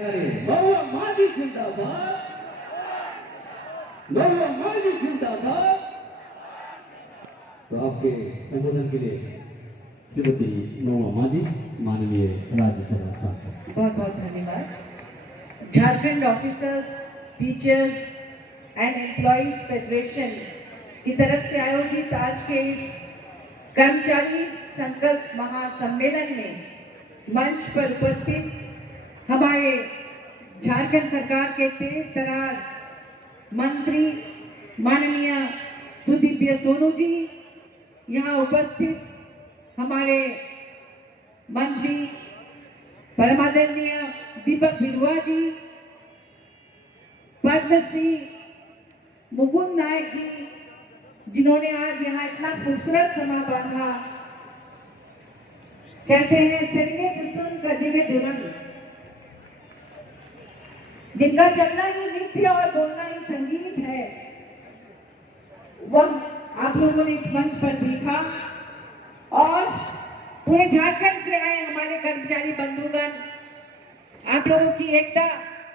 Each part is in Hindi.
महुआ माली जिंदाबाद, महुआ माली जिंदाबाद। तो आपके संबोधन के लिए श्रीमती महुआ मांझी, माननीय राज्यसभा सांसद। बहुत बहुत धन्यवाद। Jharkhand officers, teachers and employees federation की तरफ से आयोजित आज के इस कर्मचारी संकल्प महासम्मेलन में मंच पर उपस्थित हमारे झारखंड सरकार के तेज तरार मंत्री माननीय सुदीप्य सोनू जी, यहाँ उपस्थित हमारे मंत्री परमादरणीय दीपक बिरुआ जी, पद्मश्री मुकुंद नायक जी, जिन्होंने आज यहाँ इतना खूबसूरत समा बांधा। कहते हैं सिरने से सुन का जिन्हें दुल्हन, जिनका चलना ही नृत्य और बोलना ही संगीत है, वह आप लोगों ने इस मंच पर देखा। और पूरे झारखंड से आए हमारे कर्मचारी बंधुगण, आप लोगों की एकता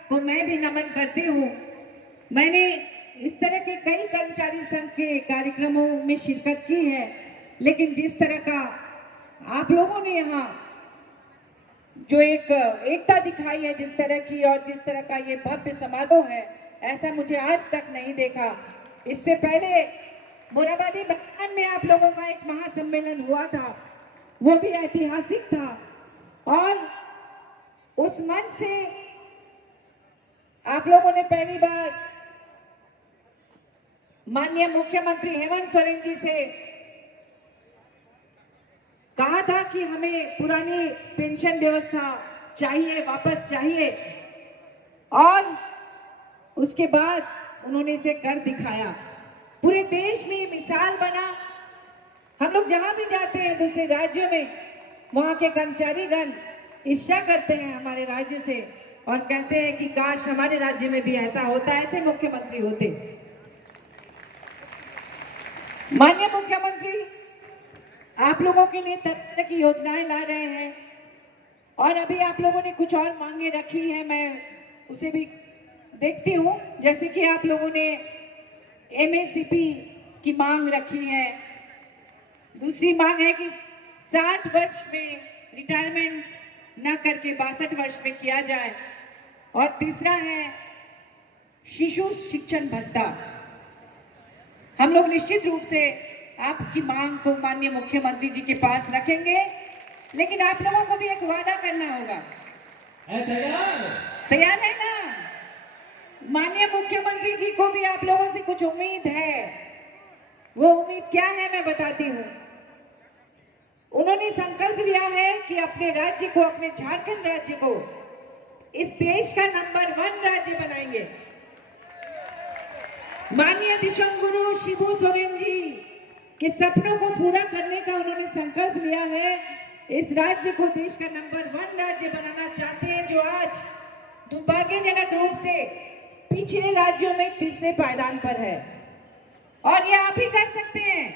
को मैं भी नमन करती हूँ। मैंने इस तरह के कई कर्मचारी संघ के कार्यक्रमों में शिरकत की है, लेकिन जिस तरह का आप लोगों ने यहाँ जो एक एकता दिखाई है, जिस तरह की, और जिस तरह का ये भव्य समारोह है, ऐसा मुझे आज तक नहीं देखा। इससे पहले मोराबादी मैदान में आप लोगों का एक महासम्मेलन हुआ था, वो भी ऐतिहासिक था। और उस मंच से आप लोगों ने पहली बार माननीय मुख्यमंत्री हेमंत सोरेन जी से कहा था कि हमें पुरानी पेंशन व्यवस्था चाहिए, वापस चाहिए, और उसके बाद उन्होंने इसे कर दिखाया। पूरे देश में मिसाल बना। हम लोग जहां भी जाते हैं दूसरे राज्यों में, वहां के कर्मचारीगण ईर्ष्या करते हैं हमारे राज्य से और कहते हैं कि काश हमारे राज्य में भी ऐसा होता, ऐसे मुख्यमंत्री होते। माननीय मुख्यमंत्री आप लोगों के लिए तरह की योजनाएं ला रहे हैं, और अभी आप लोगों ने कुछ और मांगे रखी है, मैं उसे भी देखती हूँ। जैसे कि आप लोगों ने MACP की मांग रखी है, दूसरी मांग है कि 60 वर्ष में रिटायरमेंट न करके 62 वर्ष में किया जाए, और तीसरा है शिशु शिक्षण भत्ता। हम लोग निश्चित रूप से आपकी मांग को माननीय मुख्यमंत्री जी के पास रखेंगे, लेकिन आप लोगों को भी एक वादा करना होगा। तैयार है ना? माननीय मुख्यमंत्री जी को भी आप लोगों से कुछ उम्मीद है। वो उम्मीद क्या है मैं बताती हूँ। उन्होंने संकल्प लिया है कि अपने राज्य को, अपने झारखंड राज्य को इस देश का नंबर 1 राज्य बनाएंगे। माननीय दिशम गुरु शिबू सोरेन जी के सपनों को पूरा करने का उन्होंने संकल्प लिया है। इस राज्य को देश का नंबर 1 राज्य बनाना चाहते हैं, जो आज दुर्भाग्यजनक रूप से पिछले राज्यों में तीसरे पायदान पर है, और ये आप ही कर सकते हैं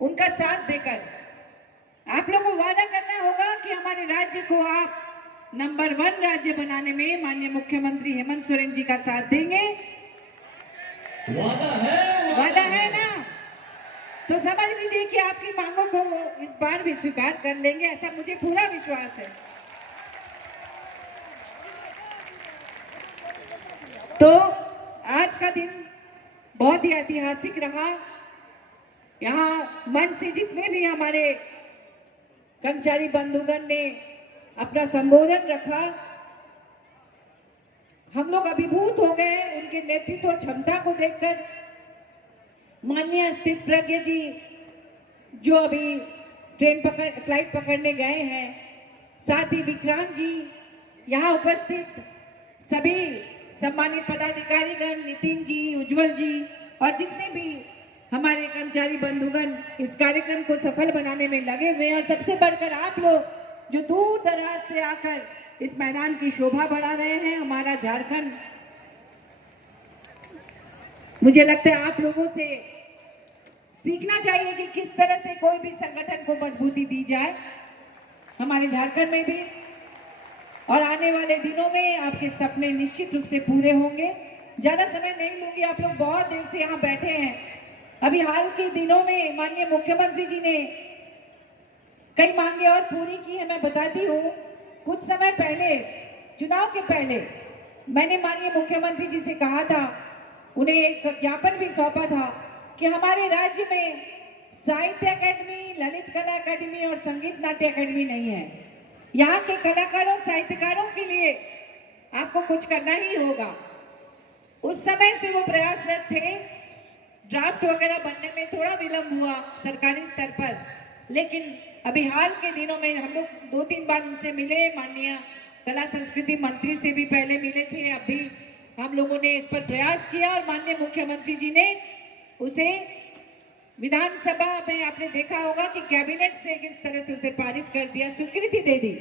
उनका साथ देकर। आप लोगों को वादा करना होगा कि हमारे राज्य को आप नंबर 1 राज्य बनाने में माननीय मुख्यमंत्री हेमंत सोरेन जी का साथ देंगे। वादा है ना? तो समझ लीजिए कि आपकी मांगों को वो इस बार भी स्वीकार कर लेंगे, ऐसा मुझे पूरा विश्वास है। तो आज का दिन बहुत ही ऐतिहासिक रहा। यहाँ मंच से जितने भी हमारे कर्मचारी बंधुगण ने अपना संबोधन रखा, हम लोग अभिभूत हो गए उनके नेतृत्व क्षमता को देखकर। माननीय स्थित प्रज्ञ जी जो अभी फ्लाइट पकड़ने गए हैं, साथ ही विक्रांत जी, यहाँ उपस्थित सभी सम्मानित पदाधिकारीगण, नितिन जी, उज्जवल जी, और जितने भी हमारे कर्मचारी बंधुगण इस कार्यक्रम को सफल बनाने में लगे हुए हैं, और सबसे बढ़कर आप लोग जो दूर दराज से आकर इस मैदान की शोभा बढ़ा रहे हैं। हमारा झारखंड, मुझे लगता है आप लोगों से सीखना चाहिए कि किस तरह से कोई भी संगठन को मजबूती दी जाए। हमारे झारखंड में भी और आने वाले दिनों में आपके सपने निश्चित रूप से पूरे होंगे। ज़्यादा समय नहीं लूंगी, आप लोग बहुत देर से यहाँ बैठे हैं। अभी हाल के दिनों में माननीय मुख्यमंत्री जी ने कई मांगे और पूरी की है। मैं बताती हूँ, कुछ समय पहले, चुनाव के पहले, मैंने माननीय मुख्यमंत्री जी से कहा था, उन्हें एक ज्ञापन भी सौंपा था कि हमारे राज्य में साहित्य अकेडमी, ललित कला अकेडमी और संगीत नाट्य अकेडमी नहीं है। यहाँ के कलाकारों, साहित्यकारों के लिए आपको कुछ करना ही होगा। उस समय से वो प्रयासरत थे। ड्राफ्ट वगैरह बनने में थोड़ा विलंब हुआ सरकारी स्तर पर, लेकिन अभी हाल के दिनों में हम लोग 2-3 बार उनसे मिले। माननीय कला संस्कृति मंत्री से भी पहले मिले थे। अभी हम लोगों ने इस पर प्रयास किया और माननीय मुख्यमंत्री जी ने उसे विधानसभा में, आपने देखा होगा कि कैबिनेट से किस तरह से उसे पारित कर दिया, स्वीकृति दे दी।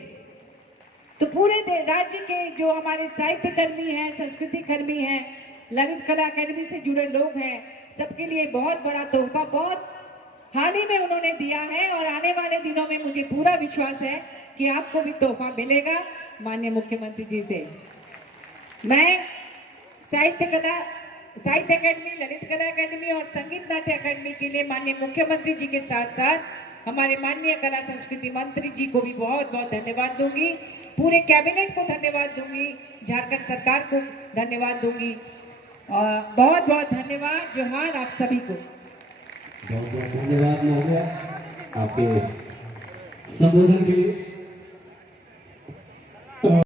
तो पूरे राज्य के जो हमारे साहित्य कर्मी हैं, संस्कृति कर्मी हैं, ललित कला अकेडमी से जुड़े लोग हैं, सबके लिए बहुत बड़ा तोहफा बहुत हाल ही में उन्होंने दिया है। और आने वाले दिनों में मुझे पूरा विश्वास है कि आपको भी तोहफा मिलेगा माननीय मुख्यमंत्री जी से। मैं साहित्य अकेडमी, ललित कला अकेडमी और संगीत नाट्य अकेडमी के लिए माननीय मुख्यमंत्री जी के साथ साथ हमारे माननीय कला संस्कृति मंत्री जी को भी बहुत बहुत धन्यवाद दूंगी। पूरे कैबिनेट को धन्यवाद दूंगी, झारखंड सरकार को धन्यवाद दूंगी। और बहुत बहुत धन्यवाद। जोहार आप सभी को। बहुत बहुत धन्यवाद महोदय आपके संबोधन के लिए।